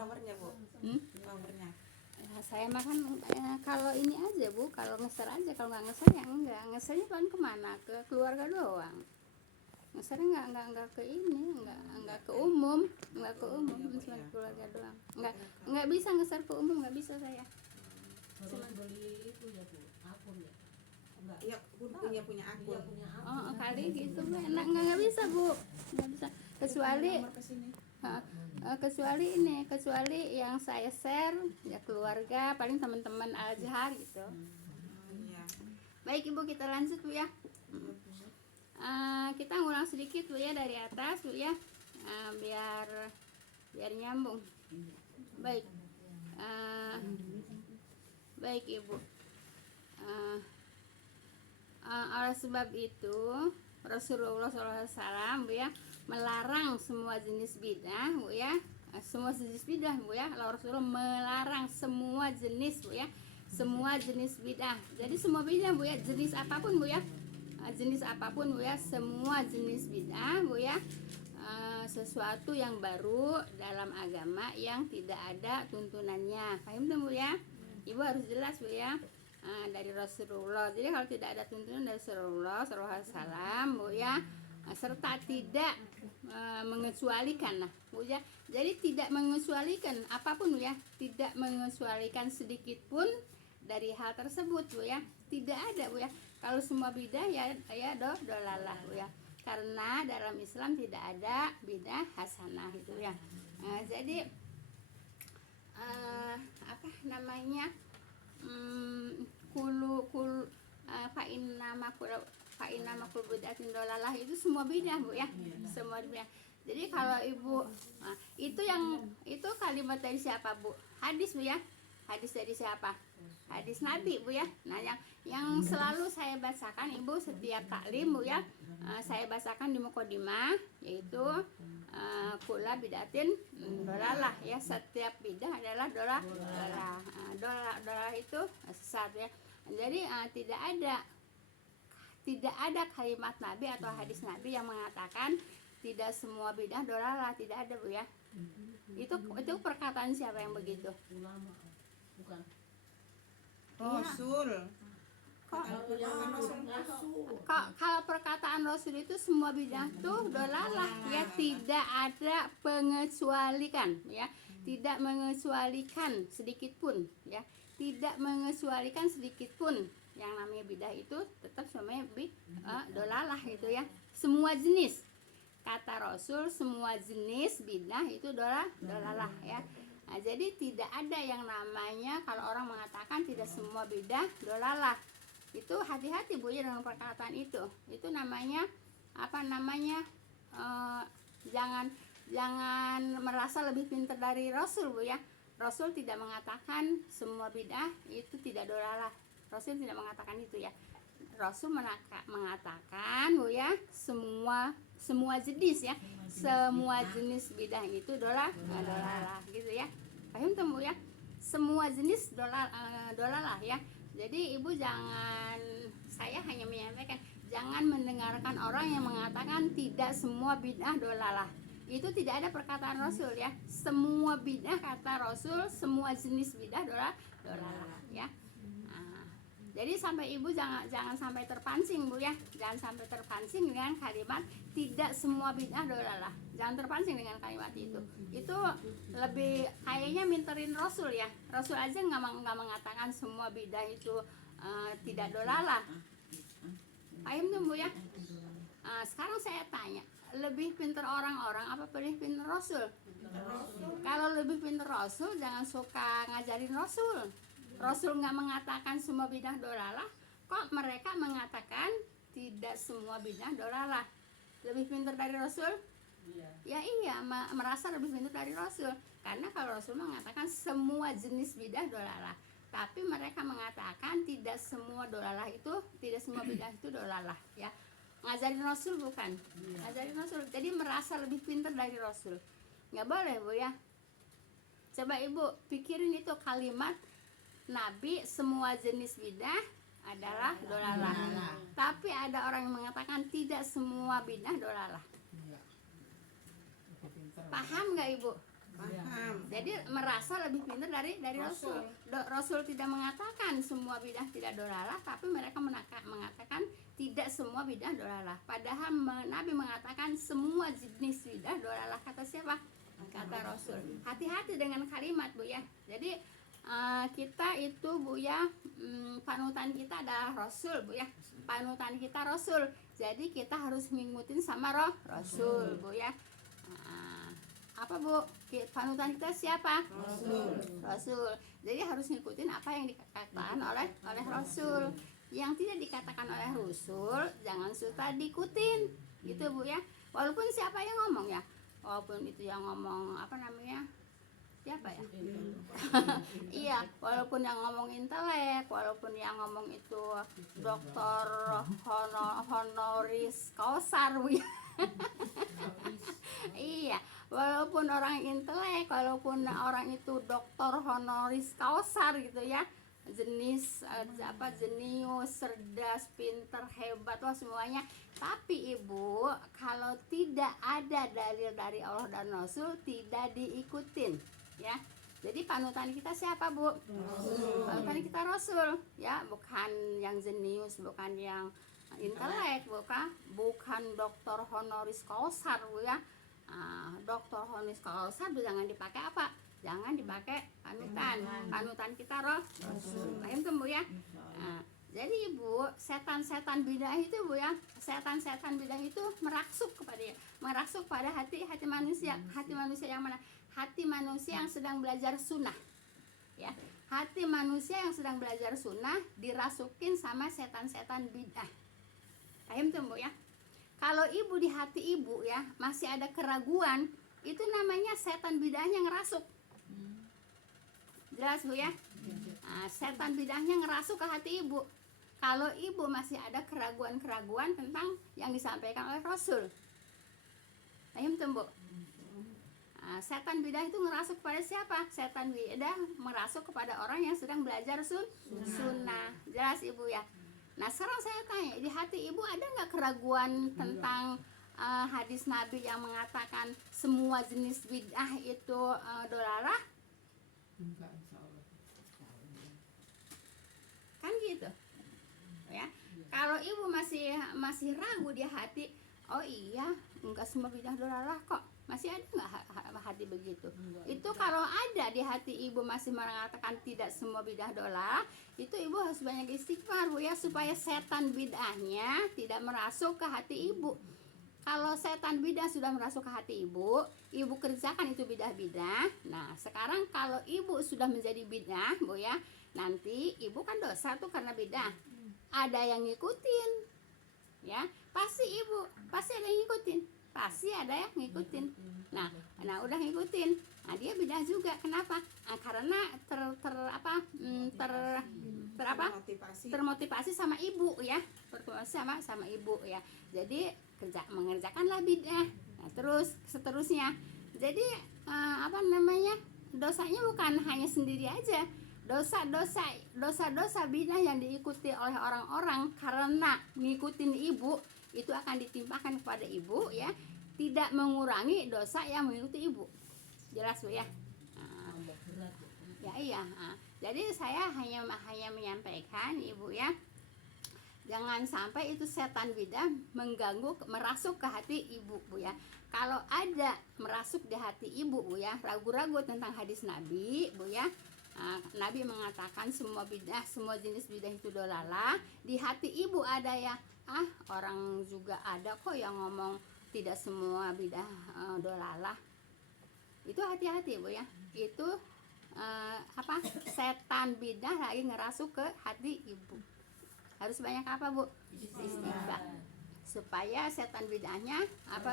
nomornya Bu. Nomornya. Nah, saya makan kalau ini aja Bu, kalau ngeser aja, kalau nggak ngeser ya enggak. Ngesernya paling kemana? Ke keluarga doang. Ngesernya nggak ke ini, nggak ke umum, nggak ke umum, cuma keluarga doang. Nggak bisa ngeser ke umum, nggak bisa saya. Cuma beli itu ya Bu, akun ya. Enggak. Iya, punya akun. Iya, punya akun. Oh, kali gitu Bu. Nggak bisa Bu, nggak bisa. Kecuali Nomor ke sini. kecuali yang saya share ya keluarga, paling teman-teman Al-Azhar gitu. Iya. Baik Ibu, kita lanjut Bu ya. Kita ngulang sedikit Bu ya dari atas Bu ya, biar nyambung. Baik, baik Ibu. Oleh sebab itu Rasulullah SAW Bu ya melarang semua jenis bidah Bu ya, semua jenis bidah Bu ya. Rasulullah melarang semua jenis Bu ya, semua jenis bidah. Jadi semua bidah Bu ya, jenis apapun Bu ya, jenis apapun Bu ya, semua jenis bidah Bu ya, sesuatu yang baru dalam agama yang tidak ada tuntunannya. Paham tuh Bu ya? Ibu harus jelas Bu ya, dari Rasulullah. Jadi kalau tidak ada tuntunan dari Rasulullah SAW Bu ya, serta tidak mengecualikan, nah Bu ya, jadi tidak mengecualikan apapun Bu ya, tidak mengecualikan sedikit pun dari hal tersebut Bu ya, tidak ada Bu ya. Kalau semua bidah ya dolalah Bu ya, karena dalam Islam tidak ada bidah hasanah itu ya. Jadi apa namanya, fa inna makul bid'atin dolalah, itu semua bidah Bu ya, semua bidah. Jadi kalau Ibu, itu kalimat dari siapa Bu? Hadis Bu ya, hadis dari siapa? Hadis Nabi Bu ya. Nah yang selalu saya bacakan Ibu setiap taklim Bu ya, saya bacakan di mukadimah, yaitu kula bidatin dolalah ya, setiap bidah adalah dolalah. Dolalah itu sesat ya. Jadi tidak ada kalimat Nabi atau hadis Nabi yang mengatakan tidak semua bidah dolalah, tidak ada Bu ya. Itu perkataan siapa yang begitu? Ulama. Bukan. Rasul. Kalau perkataan Rasul itu semua bidah tuh dolalah ya, tidak ada pengecualikan ya, tidak mengecualikan sedikit pun ya, tidak mengecualikan sedikit pun. Yang namanya bidah itu tetap semuanya dolalah itu ya, semua jenis. Kata Rasul semua jenis bidah itu dolalah ya. Nah, jadi tidak ada yang namanya kalau orang mengatakan tidak semua bidah dolalah. Itu hati-hati Bu ya dengan perkataan itu. Itu namanya apa namanya? Jangan merasa lebih pintar dari Rasul Bu ya. Rasul tidak mengatakan semua bidah itu tidak dolalah. Rasul tidak mengatakan itu ya. Rasul mengatakan Bu ya, semua jenis ya, semua jenis bidah itu dolalah gitu ya. Paham tuh Bu ya? Semua jenis dolalah ya. Jadi Ibu saya hanya menyampaikan, jangan mendengarkan orang yang mengatakan tidak semua bidah dolalah. Itu tidak ada perkataan Rasul ya. Semua bidah kata Rasul, semua jenis bidah dolalah ya. Jadi sampai Ibu jangan sampai terpancing Bu ya, jangan sampai terpancing dengan kalimat tidak semua bid'ah dolalah. Jangan terpancing dengan kalimat itu. Itu lebih kayaknya minterin Rasul ya. Rasul aja nggak mengatakan semua bid'ah itu tidak dolalah. Paham tuh Bu ya? Sekarang saya tanya, lebih pintar orang-orang apa lebih pintar Rasul? Kalau lebih pintar Rasul, jangan suka ngajarin Rasul. Rasul nggak mengatakan semua bidah dolalah, kok mereka mengatakan tidak semua bidah dolalah. Lebih pintar dari Rasul? Iya, merasa lebih pintar dari Rasul. Karena kalau Rasul mengatakan semua jenis bidah dolalah, tapi mereka mengatakan tidak semua dolalah itu, tidak semua bidah itu dolalah ya. Ngajarin Rasul bukan? Ngajarin Rasul. Jadi merasa lebih pintar dari Rasul. Nggak boleh Bu ya. Coba Ibu pikirin itu kalimat Nabi semua jenis bidah adalah dolalah. Tapi ada orang yang mengatakan tidak semua bidah dolalah. Paham nggak Ibu? Paham. Jadi merasa lebih pintar dari Rasul. Rasul tidak mengatakan semua bidah tidak dolalah, tapi mereka mengatakan tidak semua bidah dolalah. Padahal Nabi mengatakan semua jenis bidah dolalah. Kata siapa? Kata Rasul. Hati-hati dengan kalimat, Bu ya. Jadi kita itu, Bu ya, panutan kita adalah Rasul, Bu ya. Panutan kita Rasul. Jadi kita harus ngikutin sama Rasul, Bu ya. Apa, Bu? Panutan kita siapa? Rasul. Jadi harus ngikutin apa yang dikatakan oleh Rasul. Yang tidak dikatakan oleh Rasul jangan suka diikutin, gitu, Bu ya. Walaupun siapa yang ngomong ya, walaupun itu yang ngomong apa namanya, siapa ya? Iya, walaupun yang ngomong intelek, walaupun yang ngomong itu doktor honoris causa, Bu ya. Iya, walaupun orang intelek, walaupun orang itu doktor honoris causa gitu ya, jenius, cerdas, pinter, hebat, wah semuanya. Tapi Ibu, kalau tidak ada dalil dari Allah dan Rasul, tidak diikutin, ya. Jadi panutan kita siapa, Bu? Rasul. Panutan kita Rasul, ya, bukan yang jenius, bukan yang intelek, bukan doktor honoris causa, Bu ya. Doktor honoris causa jangan dipakai apa? Jangan dipakai panutan kita Rasul. Paham tuh, Bu ya? Jadi Ibu, setan-setan bidah itu, Bu ya, setan-setan bidah itu merasuk pada hati manusia. Hati manusia yang mana? Hati manusia yang sedang belajar sunnah, ya. Hati manusia yang sedang belajar sunnah dirasukin sama setan-setan bidah. Paham tuh, Bu ya? Kalau Ibu di hati Ibu ya masih ada keraguan, itu namanya setan bidahnya ngerasuk. Jelas, Bu ya? Setan bidahnya ngerasuk ke hati Ibu. Kalau Ibu masih ada keraguan-keraguan tentang yang disampaikan oleh Rasul. Paham tuh, Bu? Setan bidah itu ngerasuk kepada siapa? Setan bidah merasuk kepada orang yang sedang belajar sunnah. Jelas, Ibu ya? Nah, sekarang saya tanya, di hati Ibu ada nggak keraguan tentang hadis Nabi yang mengatakan semua jenis bid'ah itu dolalah? Enggak, insyaallah. Kan gitu, ya. Kalau Ibu masih ragu di hati, oh iya, enggak semua bidah dolalah kok. Masih ada nggak hati begitu? Itu kalau ada di hati Ibu masih mengatakan tidak semua bidah dolalah, itu Ibu harus banyak istighfar, Bu ya, supaya setan bid'ahnya tidak merasuk ke hati Ibu. Kalau setan bidah sudah merasuk ke hati Ibu kerjakan itu bidah-bidah. Nah, sekarang kalau Ibu sudah menjadi bidah, Bu ya, nanti Ibu kan dosa tuh karena bidah. Ada yang ngikutin, ya, pasti ada yang ngikutin. Nah, udah ngikutin. Nah, dia bidah juga. Kenapa? Karena termotivasi sama ibu ya. Sama ibu ya. Jadi mengerjakanlah bidah. Nah, terus seterusnya. Jadi dosanya bukan hanya sendiri aja. Dosa bidah yang diikuti oleh orang-orang karena ngikutin ibu itu akan ditimpakan kepada ibu ya, tidak mengurangi dosa yang mengikuti ibu. Jelas, Bu ya? Ya iya. Jadi saya hanya menyampaikan Ibu ya, jangan sampai itu setan bidah mengganggu, merasuk ke hati Ibu, Bu ya. Kalau ada merasuk di hati Ibu, Bu ya, ragu-ragu tentang hadis Nabi, Bu ya, Nabi mengatakan semua bidah, semua jenis bidah itu dolalah. Di hati Ibu ada ya, orang juga ada kok yang ngomong tidak semua bidah dolalah. Itu hati-hati, Bu ya. Itu setan bidah lagi ngerasuk ke hati Ibu. Harus banyak apa, Bu? Istighfar. Supaya setan bidahnya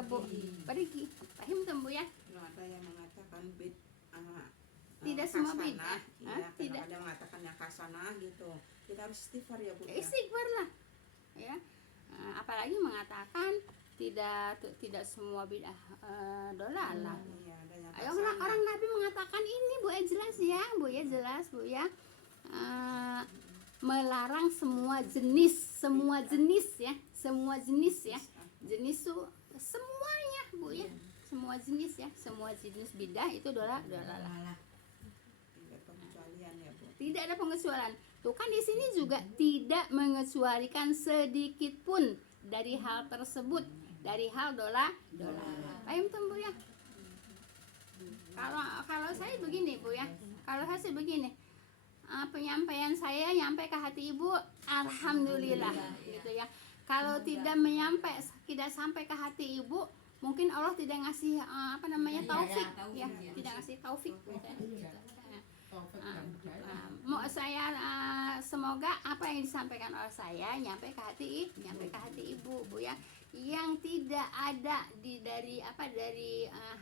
Bu? Pergi. Paham tuh, Bu ya? Ada yang mengatakan tidak semua bidah. Tidak ada yang mengatakan yang hasanah gitu. Kita harus istighfar ya, Bu. Istighfar lah. Ya. Apalagi mengatakan tidak semua bidah dolalah. Ayo, orang Nabi mengatakan ini, Bu ya, jelas ya, Bu ya, jelas, Bu ya. Melarang semua jenis ya. Jenis itu semuanya, Bu ya. semua jenis ya, semua jenis bidah itu dolalah. Tidak pengecualian ya Bu. Tidak ada pengecualian. Tuh kan di sini juga tidak mengecualikan sedikit pun dari hal tersebut, dari hal dolalah. Paham tuh Bu ya? Kalau saya begini Bu ya, kalau saya begini, penyampaian saya nyampe ke hati Ibu, alhamdulillah gitu ya. Kalau tidak sampai ke hati Ibu, mungkin Allah tidak ngasih taufik ya, tidak ngasih taufik gitu ya. Mau saya semoga apa yang disampaikan oleh saya nyampe ke hati Ibu Bu ya, yang tidak ada dari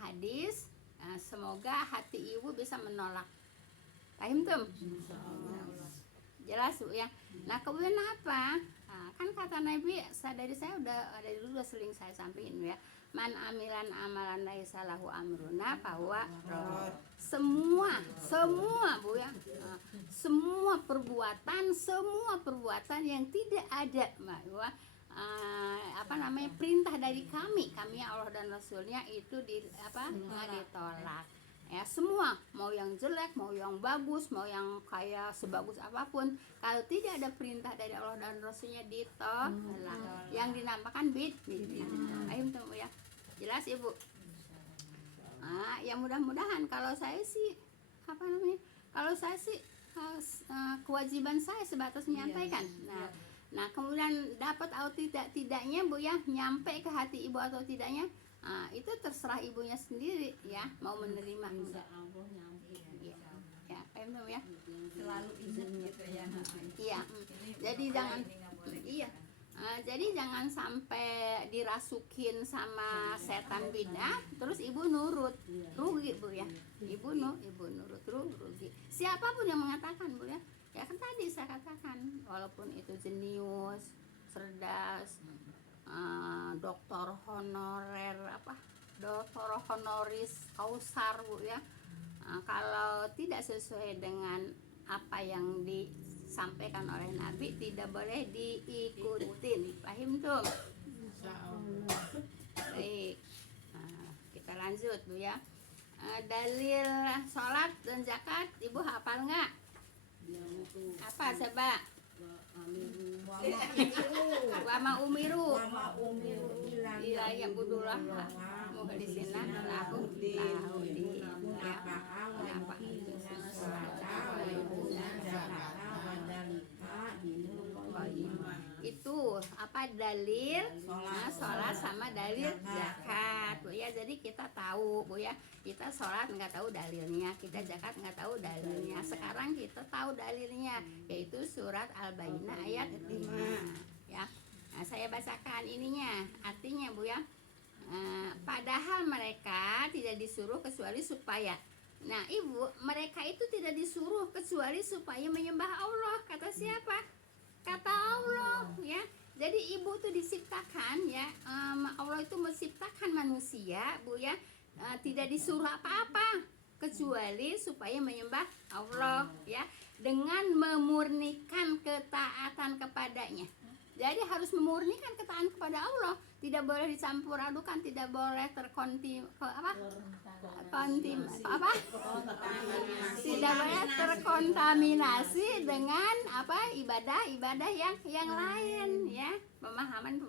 hadis, semoga hati Ibu bisa menolak. Paham tuh? Jelas Bu ya. Nah kemudian apa? Kan kata Nabi, dari saya dari dulu sering saya sampaikan ya, man amilan amalan laisa lahu amruna bahwa semua Bu ya, semua perbuatan yang tidak ada bahwa perintah dari kami Allah dan Rasulnya itu ditolak ya. Semua, mau yang jelek, mau yang bagus, mau yang kayak sebagus apapun, kalau tidak ada perintah dari Allah dan Rasulnya ditolak, yang dinamakan bid'ah. Ayo ya, jelas Ibu. Ya mudah-mudahan kalau saya sih kewajiban saya sebatas menyampaikan. Nah kemudian dapat atau tidaknya Bu ya, nyampe ke hati Ibu atau tidaknya, itu terserah ibunya sendiri ya, mau menerima. Insya Allah nyampe. Ya, paham ya? Selalu ingat gitu ya. Iya. Jadi jangan jadi jangan sampai dirasukin sama setan bidah terus ibu nurut, rugi Bu ya. Ibu nurut rugi. Siapapun yang mengatakan Bu ya, ya kan tadi saya katakan, walaupun itu jenius, cerdas, doktor honoris kausar Bu ya, kalau tidak sesuai dengan apa yang disampaikan oleh Nabi tidak boleh diikutin. Paham tuh? Baik, kita lanjut Bu ya. Dalil sholat dan zakat Ibu hafal nggak? Apa coba? Wama umiru ila ya'budullah mukhlisina lahu din ya. Itu apa dalil sholat sama dalil zakat Bu ya. Jadi kita tahu Bu ya, kita sholat nggak tahu dalilnya, kita zakat nggak tahu dalilnya. Sekarang kita tahu dalilnya, yaitu surat Al-Baqarah ayat 5 ya. Nah, saya bacakan ininya, artinya Bu ya. Padahal mereka tidak disuruh kecuali supaya, nah Ibu, mereka itu tidak disuruh kecuali supaya menyembah Allah. Kata siapa? Kata Allah ya. Jadi ibu tuh diciptakan ya, Allah itu menciptakan manusia Bu ya, tidak disuruh apa-apa kecuali supaya menyembah Allah ya, dengan memurnikan ketaatan kepadanya. Jadi harus memurnikan ketaatan kepada Allah, tidak boleh dicampur adukan, tidak boleh tidak boleh terkontaminasi dengan ibadah yang lain ya, pemahaman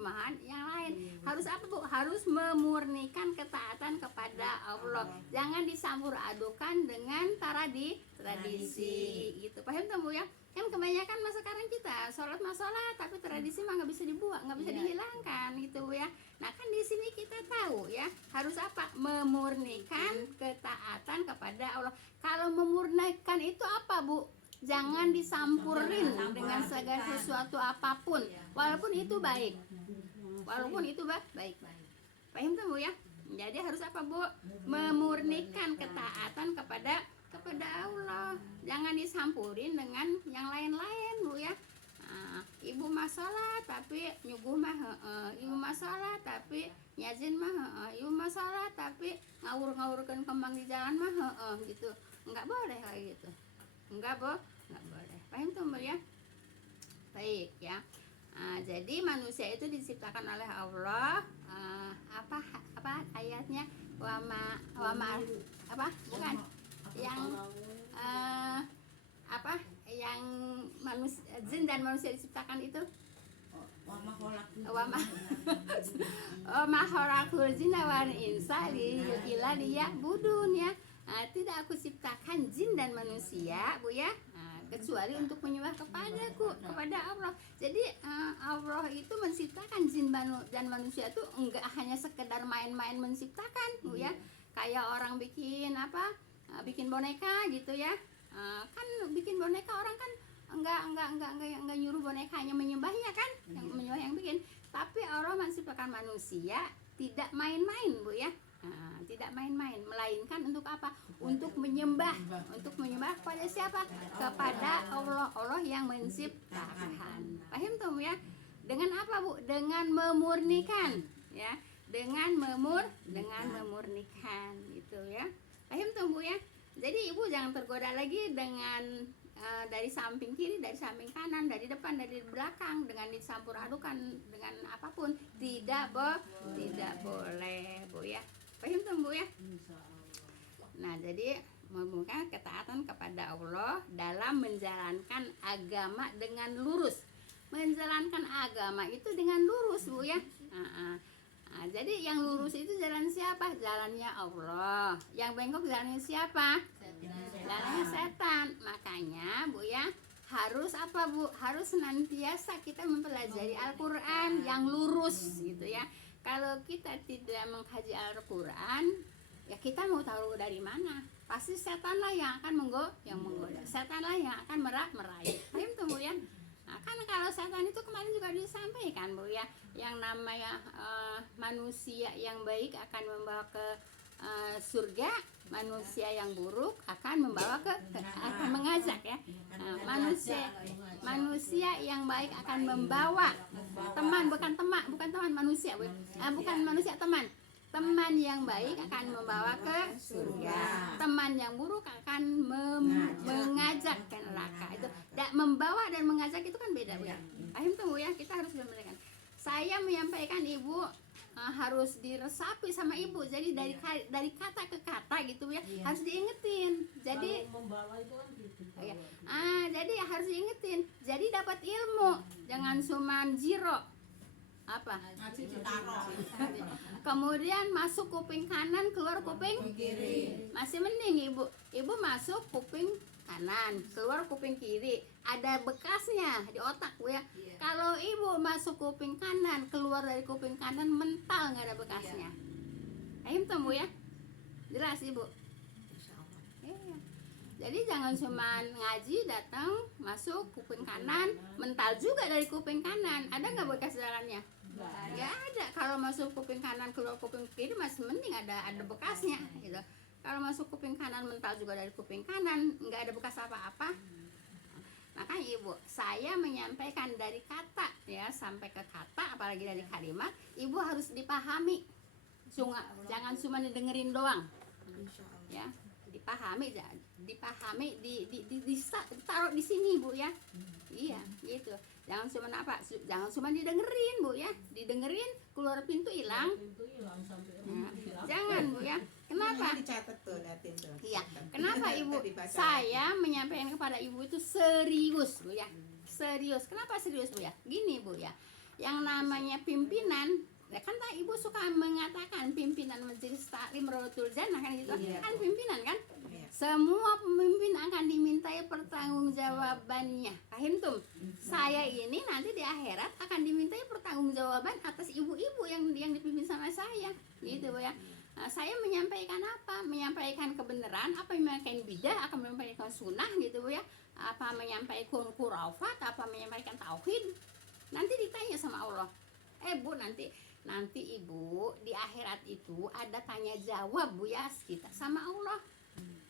yang lain. Harus apa Bu? Harus memurnikan ketaatan kepada Allah, jangan dicampur adukan dengan tradisi gitu. Paham tuh Bu ya? Kan kebanyakan masa sekarang kita sholat tapi tradisi mah nggak bisa dibuat, nggak bisa dihilangkan gitu Bu ya. Nah kan di sini kita tahu ya, harus apa? Memurnikan ketaatan kepada Allah. Kalau memurnikan itu apa Bu? Jangan disampurin dengan segala sesuatu apapun, walaupun itu baik, baik. Paham tuh Bu ya? Jadi harus apa Bu? Memurnikan ketaatan kepada Allah, jangan disampurin dengan yang lain-lain Bu ya. Ibu masalah tapi nyuguh mah ibu masalah tapi nyazin mah ibu masalah tapi ngawur-ngawurkan kembang di jalan mah gitu, nggak boleh kayak gitu, nggak boleh. Paham tuh Bu ya? Baik ya. Jadi manusia itu diciptakan oleh Allah. Apa ayatnya? Wama apa? Bukan yang apa? Yang jin dan manusia diciptakan itu wama khalaqul jinna wal insa illa liya'budun ya. Tidak aku ciptakan jin dan manusia, Bu ya, kecuali untuk menyembah kepadaku, kepada Allah. Jadi Allah itu menciptakan jin dan manusia itu enggak hanya sekedar main-main menciptakan, Bu ya. Kayak orang bikin apa? Bikin boneka gitu ya. Kan bikin boneka orang kan enggak nyuruh bonekanya menyembahnya kan, yang menyembah yang bikin. Tapi Allah menciptakan manusia tidak main-main, Bu ya. Tidak main-main, melainkan untuk apa? Untuk menyembah kepada siapa? Kepada Allah yang menciptakan. Paham tuh ya? Dengan apa, Bu? Dengan memurnikan ya. Dengan memurnikan itu ya. Paham tuh, Bu ya? Jadi Ibu jangan tergoda lagi dengan dari samping kiri, dari samping kanan, dari depan, dari belakang, dengan dicampur adukan dengan apapun. Tidak boleh, Bu ya. Paham tuh, Bu ya? Nah, jadi membuka ketaatan kepada Allah dalam menjalankan agama dengan lurus. Menjalankan agama itu dengan lurus, Bu ya. Jadi yang lurus itu jalan siapa? Jalannya Allah. Yang bengkok jalannya siapa? Jalannya setan. Makanya, Bu ya, harus apa, Bu? Harus senantiasa kita mempelajari Al-Qur'an yang lurus gitu ya. Kalau kita tidak mengkaji Al-Quran, ya kita mau tahu dari mana? Pasti setanlah yang akan menggoda. Setanlah yang akan meraih. Paham tuh, Bu ya? Nah, kan kalau setan itu kemarin juga disampaikan, Bu ya, yang namanya manusia yang baik akan membawa ke surga, manusia yang buruk akan membawa akan mengajak ya. Manusia yang baik akan membawa bukan teman manusia, bukan manusia, teman yang baik akan membawa ke surga, teman yang buruk akan mengajak ke neraka. Itu membawa dan mengajak itu kan beda, Bu ya. Paham tuh, Bu ya? Kita harus membedakan. Saya menyampaikan, Ibu harus diresapi sama Ibu. Jadi dari kata ke kata gitu ya, harus diingetin. Jadi membawa itu kan gitu. jadi harus diingetin. Jadi dapat ilmu, jangan cuman zero. Apa? Kemudian masuk kuping kanan, keluar kuping kiri. Masih mending Ibu masuk kuping kanan, keluar kuping kiri, ada bekasnya di otak, Bu ya. Kalau Ibu masuk kuping kanan, keluar dari kuping kanan, mental, nggak ada bekasnya. Paham tuh, Bu ya? Jelas, Ibu? Iya. Jadi jangan cuma ngaji datang masuk kuping kanan, mental juga dari kuping kanan. Ada nggak bekas jalannya? Nggak ada. Kalau masuk kuping kanan, keluar kuping kiri, masih mending ada bekasnya gitu. Kalau masuk kuping kanan, mental juga dari kuping kanan, nggak ada bekas apa-apa. Makanya, Ibu, saya menyampaikan dari kata ya sampai ke kata, apalagi dari kalimat, Ibu harus dipahami. Jangan cuma didengerin doang. Ya, dipahami, ditaruh di sini, Bu ya. Iya, gitu. Jangan cuma didengerin, Bu ya. Didengerin, keluar pintu hilang. Jangan, Bu ya. Kenapa? Dicatat tuh, liatin tuh. Iya. Kenapa, Ibu? Saya menyampaikan kepada Ibu itu serius, Bu ya. Serius. Kenapa serius, Bu ya? Gini, Bu ya. Yang namanya pimpinan, ya kan Ibu suka mengatakan pimpinan Majelis Taklim Rotul Jannah kan gitu. Kan pimpinan kan? Semua pemimpin akan dimintai pertanggungjawabannya. Paham tuh? Saya ini nanti di akhirat akan dimintai pertanggungjawaban atas ibu-ibu yang dipimpin sama saya. Gitu, Bu ya. Nah, saya menyampaikan apa? Menyampaikan kebenaran, apa menyampaikan bidah, akan menyampaikan sunnah gitu, Bu ya. Apa menyampaikan khurafat, apa menyampaikan tauhid. Nanti ditanya sama Allah. Bu, nanti Ibu di akhirat itu ada tanya jawab, Bu ya, kita sama Allah.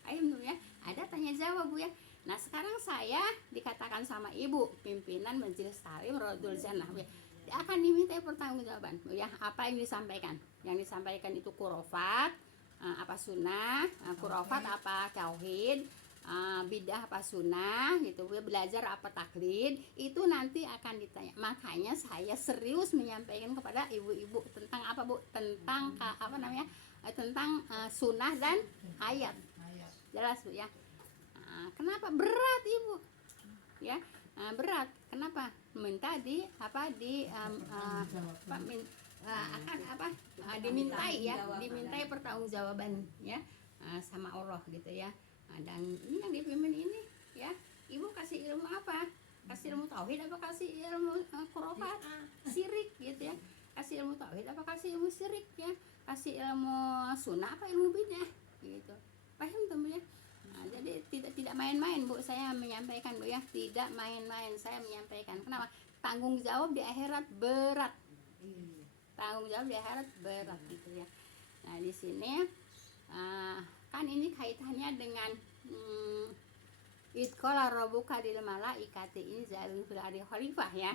Ayo ya, ada tanya jawab, Bu ya. Nah, sekarang saya dikatakan sama Ibu, pimpinan Majelis Taklim Rotul Jannah, Bu ya. Akan diminta pertanggungjawaban, Bu ya. Apa yang disampaikan? Yang disampaikan itu khurafat, apa sunnah, khurafat apa tauhid, bidah apa sunnah gitu Bu ya, belajar apa taklid, itu nanti akan ditanya. Makanya saya serius menyampaikan kepada ibu-ibu tentang apa Bu, tentang tentang sunnah dan ayat. Jelas Bu ya. Kenapa berat Ibu ya? Berat kenapa? Minta di apa di akan apa dimintai ya, dimintai pertanggungjawaban ya sama Allah gitu ya. Dan ini yang dipimpin ini ya, Ibu kasih ilmu apa? Kasih ilmu tauhid apa kasih ilmu khurafat, syirik gitu ya? Kasih ilmu tauhid apa kasih ilmu syirik ya? Kasih ilmu sunnah apa ilmu bidah gitu. Paham tuh Bu ya? Jadi tidak main-main Bu, saya menyampaikan Bu ya, tidak main-main saya menyampaikan. Kenapa? Tanggung jawab di akhirat berat. Tanggung jawab di akhirat berat gitu ya. Nah di sini kan ini kaitannya dengan idqala rabbuka lil malaikati, ini zalun fil ardi khalifah ya.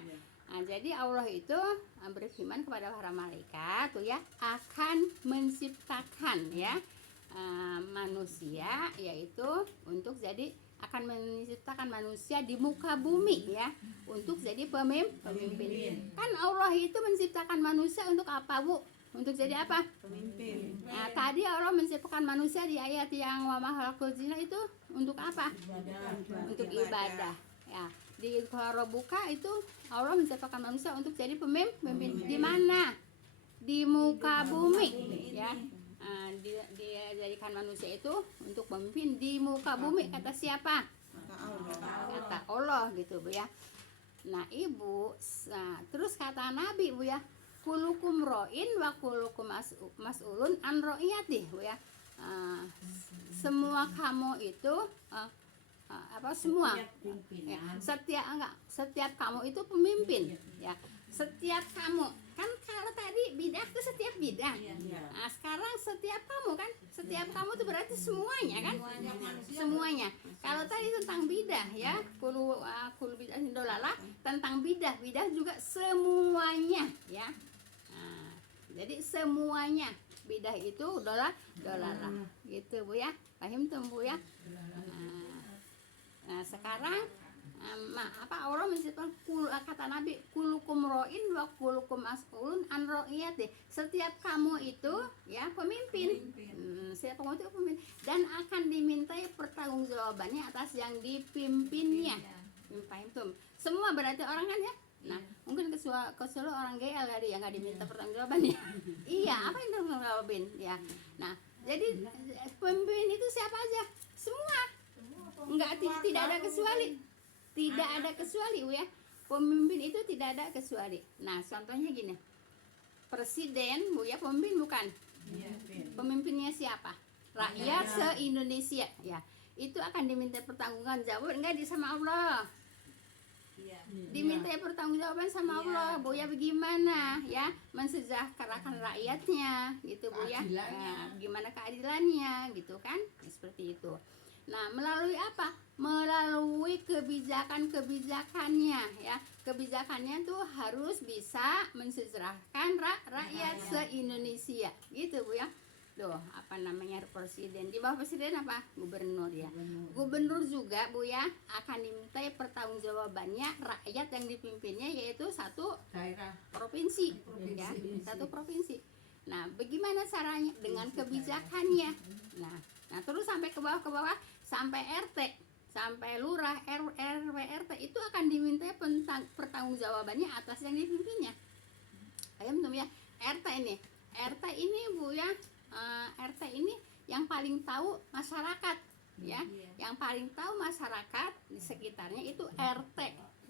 Nah, jadi Allah itu berfirman kepada para malaikat tuh ya, akan menciptakan ya manusia, yaitu untuk jadi akan menciptakan manusia di muka bumi ya, untuk jadi pemimpin. Kan Allah itu menciptakan manusia untuk apa Bu? Untuk jadi apa? Pemimpin. Nah, tadi Allah menciptakan manusia di ayat yang wa ma khalaqtul jinna itu untuk apa? Untuk ibadah. Ya, di Rabbuka itu Allah menciptakan manusia untuk jadi pemimpin. Di mana? Di muka bumi, ya. Dia jadikan manusia itu untuk pemimpin di muka bumi. Kata siapa? Kata Allah gitu Bu ya. Nah Ibu, terus kata Nabi Bu ya, kulukum ro'in wa kulukum mas'ulun an ro'iyatih Bu ya. Semua kamu itu semua ya, setiap kamu itu pemimpin ya. Setiap kamu kan, kalau tadi bidah itu setiap bidah. Nah, sekarang setiap kamu kan, setiap kamu itu berarti semuanya kan, semuanya. Kalau tadi tentang bidah ya, kulu bidah dolalah, tentang bidah juga semuanya ya. Nah, jadi semuanya bidah itu dolalah gitu Bu ya. Paham tuh Bu ya. Nah sekarang Allah menciptakan kata Nabi, kulukum ro'in wa kulukum mas'ulun an ro'iyatih. Setiap kamu itu ya pemimpin. Setiap kamu itu pemimpin dan akan dimintai pertanggungjawabannya atas yang dipimpinnya. Paham tuh? Semua berarti orang kan ya. Nah, mungkin kecuali orang GL tadi yang nggak diminta pertanggungjawabannya. Iya, apa yang ditanggungjawabin ya. Nah, jadi pemimpin itu siapa aja? Semua. Tidak ada kecuali. Tidak ada kecuali Bu ya. Pemimpin itu tidak ada kecuali. Nah, contohnya gini. Presiden Bu ya, pemimpin bukan? Pemimpinnya siapa? Rakyat se-Indonesia ya. Itu akan diminta pertanggungjawaban enggak sama Allah? Diminta pertanggungjawaban sama Allah Bu ya, bagaimana ya mensejahterakan rakyatnya gitu Bu ya. Gimana keadilannya gitu kan, seperti itu. Nah, melalui apa? Melalui kebijakannya ya. Kebijakannya tuh harus bisa mensejahterakan rakyat se-Indonesia gitu Bu ya. Tuh, apa namanya, presiden. Di bawah presiden apa? Gubernur ya. Gubernur juga Bu ya akan dimintai pertanggungjawabannya rakyat yang dipimpinnya, yaitu satu daerah provinsi ya, satu provinsi. Nah, bagaimana caranya? Dengan kebijakannya. Nah, terus sampai ke bawah sampai RT, sampai lurah, RW, RT itu akan dimintai pertanggungjawabannya atas yang dipimpinnya. Ayam tuh ya, RT ini Bu ya, RT ini yang paling tahu masyarakat ya, yang paling tahu masyarakat di sekitarnya itu RT.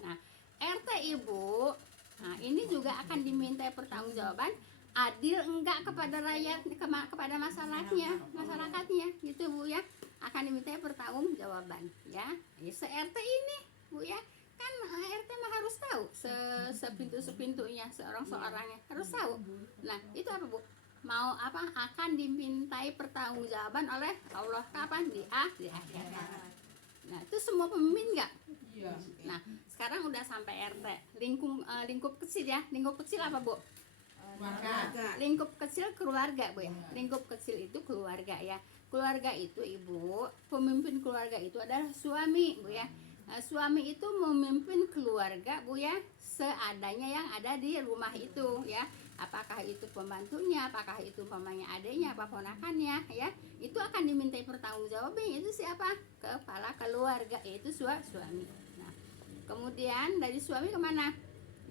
Nah, RT Ibu, nah ini juga akan dimintai pertanggungjawaban adil enggak kepada rakyat, kepada masyarakatnya gitu Bu ya, akan dimintai pertanggungjawaban ya. Se-RT ini Bu ya, kan RT mah harus tahu sepintu-sepintunya, seorang-seorangnya harus tahu. Nah, itu apa Bu? Mau apa? Akan dimintai pertanggungjawaban oleh Allah kapan? Di akhirat. Nah, itu semua pemimpin enggak? Nah, sekarang udah sampai RT, lingkup kecil ya. Lingkup kecil apa Bu? keluarga. Lingkup kecil keluarga Bu ya. Lingkup kecil itu keluarga ya. keluarga itu ibu, pemimpin keluarga itu adalah suami bu ya. Suami itu memimpin keluarga bu ya, seadanya yang ada di rumah itu ya. Apakah itu pembantunya, apakah itu pamannya, adiknya, apa ponakannya ya, itu akan dimintai pertanggungjawaban. Itu siapa? Kepala keluarga, yaitu suami. Nah, kemudian dari suami kemana?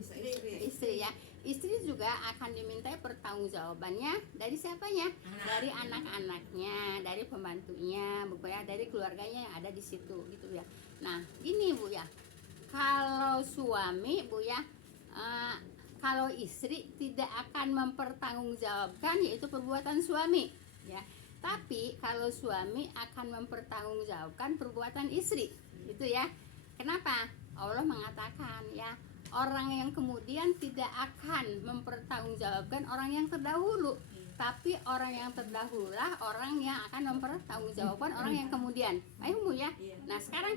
Istri ya. Istri juga akan dimintai pertanggungjawabannya dari siapanya? Dari anak-anaknya, dari pembantunya, bu ya, dari keluarganya yang ada di situ gitu ya. Nah, gini bu ya, kalau suami bu ya, kalau istri tidak akan mempertanggungjawabkan yaitu perbuatan suami ya. Tapi kalau suami akan mempertanggungjawabkan perbuatan istri, gitu ya. Kenapa? Allah mengatakan ya, orang yang kemudian tidak akan mempertanggungjawabkan orang yang terdahulu, tapi orang yang terdahululah orang yang akan mempertanggungjawabkan orang yang kemudian. Ayo bu ya. Nah sekarang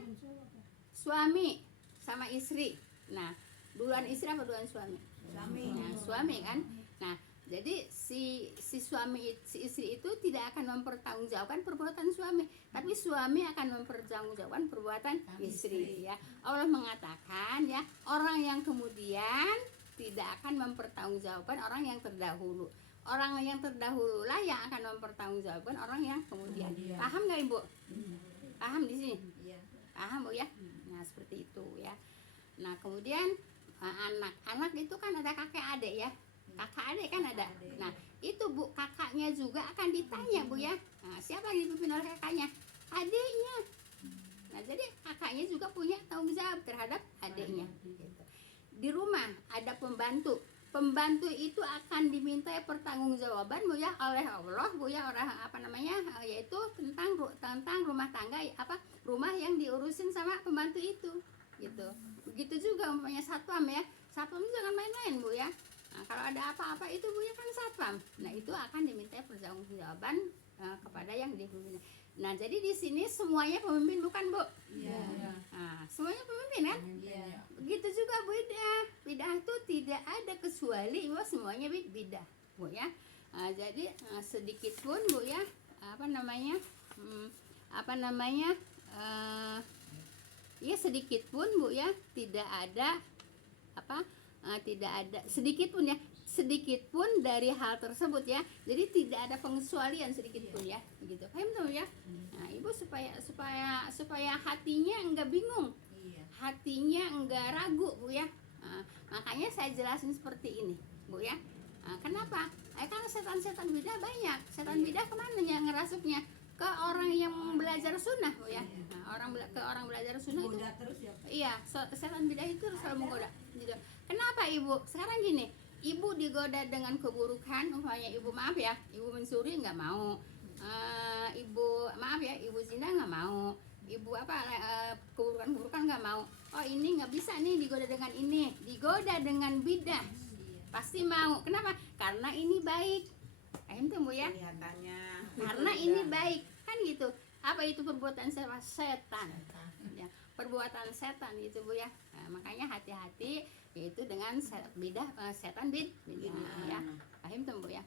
suami sama istri. Nah duluan istri apa duluan suami? Nah, suami kan. Nah jadi si istri itu tidak akan mempertanggungjawabkan perbuatan suami, tapi suami akan mempertanggungjawabkan perbuatan istri ya. Allah mengatakan ya, orang yang kemudian tidak akan mempertanggungjawabkan orang yang terdahulu. Orang yang terdahululah yang akan mempertanggungjawabkan orang yang kemudian. Paham nggak ibu? Paham di sini? Paham bu ya? Nah seperti itu ya. Nah kemudian anak itu kan ada kakek adik ya. Kakak adik kan ada. Nah itu bu, kakaknya juga akan ditanya bu ya. Nah, siapa yang dipimpin oleh kakaknya? Adiknya. Nah jadi kakaknya juga punya tanggung jawab terhadap adiknya. Di rumah ada pembantu. Pembantu itu akan dimintai pertanggungjawaban bu ya oleh Allah bu ya, orang apa namanya, yaitu tentang rumah tangga apa, rumah yang diurusin sama pembantu itu gitu. Begitu juga umpamanya satpam ya, satpam jangan main-main bu ya. Nah, kalau ada apa-apa itu bu ya kan satpam. Nah itu akan dimintai pertanggungjawaban kepada yang dipimpin. Nah jadi di sini semuanya pemimpin bukan bu? Iya. Nah, semuanya pemimpin kan? Iya. Begitu juga bidah. Bidah itu tidak ada kecuali bahwa semuanya bidah bu ya. Jadi sedikit pun bu ya, ya sedikit pun bu ya tidak ada tidak ada sedikit pun ya, sedikit pun dari hal tersebut ya. Jadi tidak ada pengecualian sedikit pun ya, begitu. Paham tuh ya? Nah, ibu supaya hatinya enggak bingung, hatinya enggak ragu bu ya. Makanya saya jelasin seperti ini bu ya. Kenapa? Karena setan-setan bidah banyak. Setan bidah kemana yang ngerasuknya? Ke orang yang belajar sunnah bu ya. Nah, orang belajar sunnah itu terus ya. iya, setan bidah itu selalu menggoda gitu. Kenapa ibu? Sekarang gini, ibu digoda dengan keburukan, umpamanya ibu maaf ya, ibu mencuri nggak mau, ibu maaf ya, ibu zina nggak mau, ibu keburukan nggak mau. Oh ini nggak bisa nih digoda dengan ini, digoda dengan bidah pasti mau. Kenapa? Karena ini baik. Itu bu ya. Kelihatannya. Karena ini baik kan gitu. Apa itu perbuatan setan? Ya, perbuatan setan gitu bu ya. Nah, makanya hati-hati yaitu dengan setan bidah ya. Paham tuh bu ya.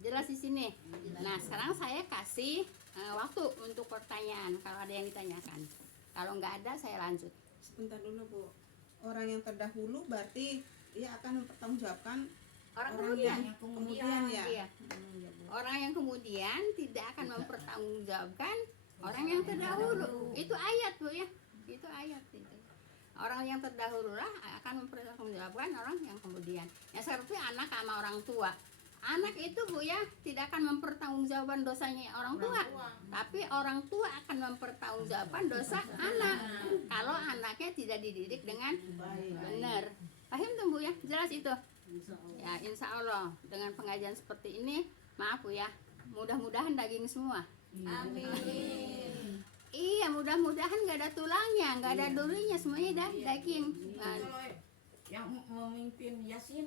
Jelas di sini. Nah sekarang saya kasih waktu untuk pertanyaan kalau ada yang ditanyakan. Kalau nggak ada saya lanjut. Sebentar dulu bu. Orang yang terdahulu berarti dia akan mempertanggungjawabkan Orang yang kemudian. kemudian ya. Iya. Ya, Bu. Orang yang kemudian tidak akan mempertanggungjawabkan orang yang terdahulu. Itu ayat bu ya. Itu ayat itu. Orang yang terdahulu lah akan mempertanggungjawabkan orang yang kemudian. Ya seperti anak sama orang tua. Anak itu bu ya tidak akan mempertanggungjawabkan dosanya orang tua, tapi orang tua akan mempertanggungjawabkan dosa anak kalau anaknya tidak dididik dengan benar. Paham tuh bu ya? Jelas itu. Ya insya Allah dengan pengajian seperti ini, maaf bu ya, mudah-mudahan daging semua. Amin. Iya mudah-mudahan nggak ada tulangnya, nggak ada durinya, semuanya daging. Nah, Kalau yang memimpin Yasin,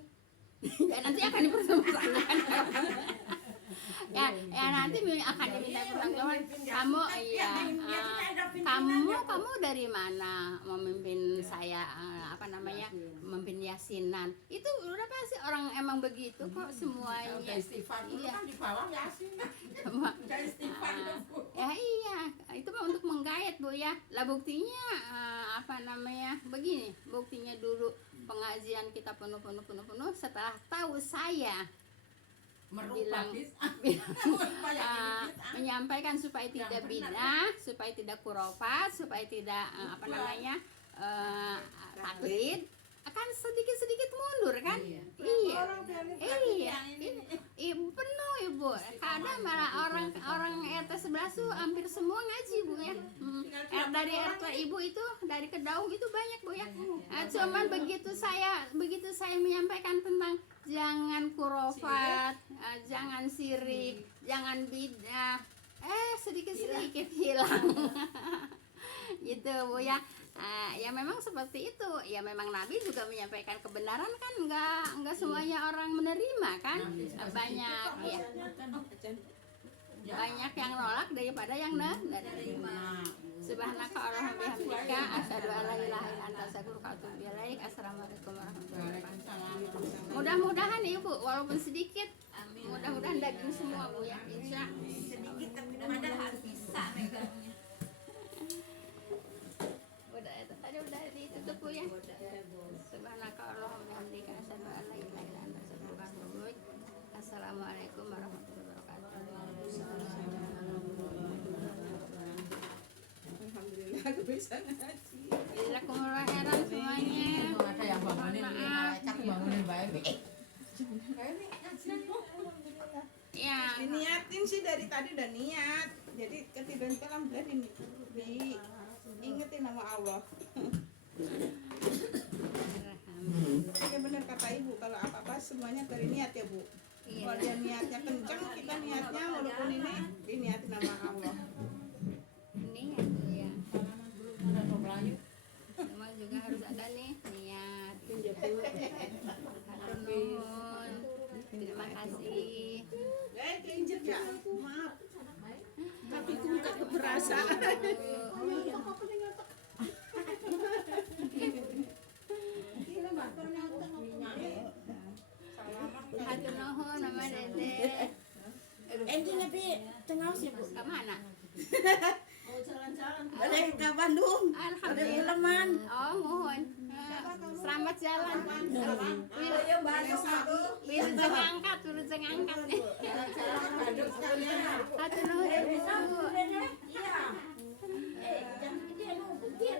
ya nanti akan dipertemukan. ya nanti akan diminta pertanggungjawaban. Kamu kamu dari mana memimpin saya memimpin yasinan? Itu udah pasti orang emang begitu kok semuanya. Udah istighfar dulu Iya. kan di bawah yasin. Semua- Udah istighfar Ah, dong, Bu. ya iya, itu mah untuk menggayat Bu ya. Lah buktinya begini, buktinya dulu pengajian kita penuh, setelah tahu saya Merubah bilang- bid'ah. menyampaikan supaya tidak bidah, supaya tidak kurofat, supaya tidak taklid, akan sedikit mundur kan? Iya. Ibu penuh ibu. Kadang malah orang RT sebelah tuh hampir semua ngaji Bu ya. Dari RT ibu itu dari Kedaung itu banyak Bu ya. Cuman begitu saya menyampaikan tentang jangan kurofat, jangan sirik, jangan bidah, sedikit hilang. Gitu Bu ya. Ya memang seperti itu. Ya memang Nabi juga menyampaikan kebenaran kan, nggak semuanya orang menerima kan. Banyak ya. Banyak yang nolak daripada yang menerima. Subhanaka Allahumma bihamdika asyhadu an la ilaha illa anta astaghfiruka wa atubu ilaik. Assalamualaikum warahmatullahi wabarakatuh. Mudah-mudahan Ibu walaupun sedikit, mudah-mudahan daging semua Bu ya. Insya Sedikit tapi padahal harus bisa megangnya. udah ditutup Bu ya. Subhanaka Allahumma bihamdika asyhadu an la ilaha illa anta astaghfiruka wa atubu ilaik. Assalamualaikum warahmatullahi wabarakatuh. Alhamdulillah aku bisa ngaji. Jazakumullah khairan semuanya. Itu ada yang bangunin ini malaikat bangunin baik. Ya, Diniatin sih dari tadi udah niat. Jadi ketiduran itu alhamdulillah diingetin sama Allah. Ya benar kata ibu, kalau apa-apa semuanya dari niat ya Bu. Iya. Kalau dia niatnya kencang, kita niatnya walaupun ini diniatin sama Allah. Ini ya Bu ya. Ada Melayu. Semua juga harus ada nih niat. Hatur nuhun. Terima kasih. Keinjek ya, maaf. Tapi aku nggak berasa. Hatur nuhun Mama Dede. Endi tapi tengah sih Bu. Kemana? Balik ke Bandung. Alhamdulillah. Leman. Oh, mohon. Selamat jalan. Wilujeng angkat. Hatur nuhun Bu. Iya. Jangan dia nu bentir.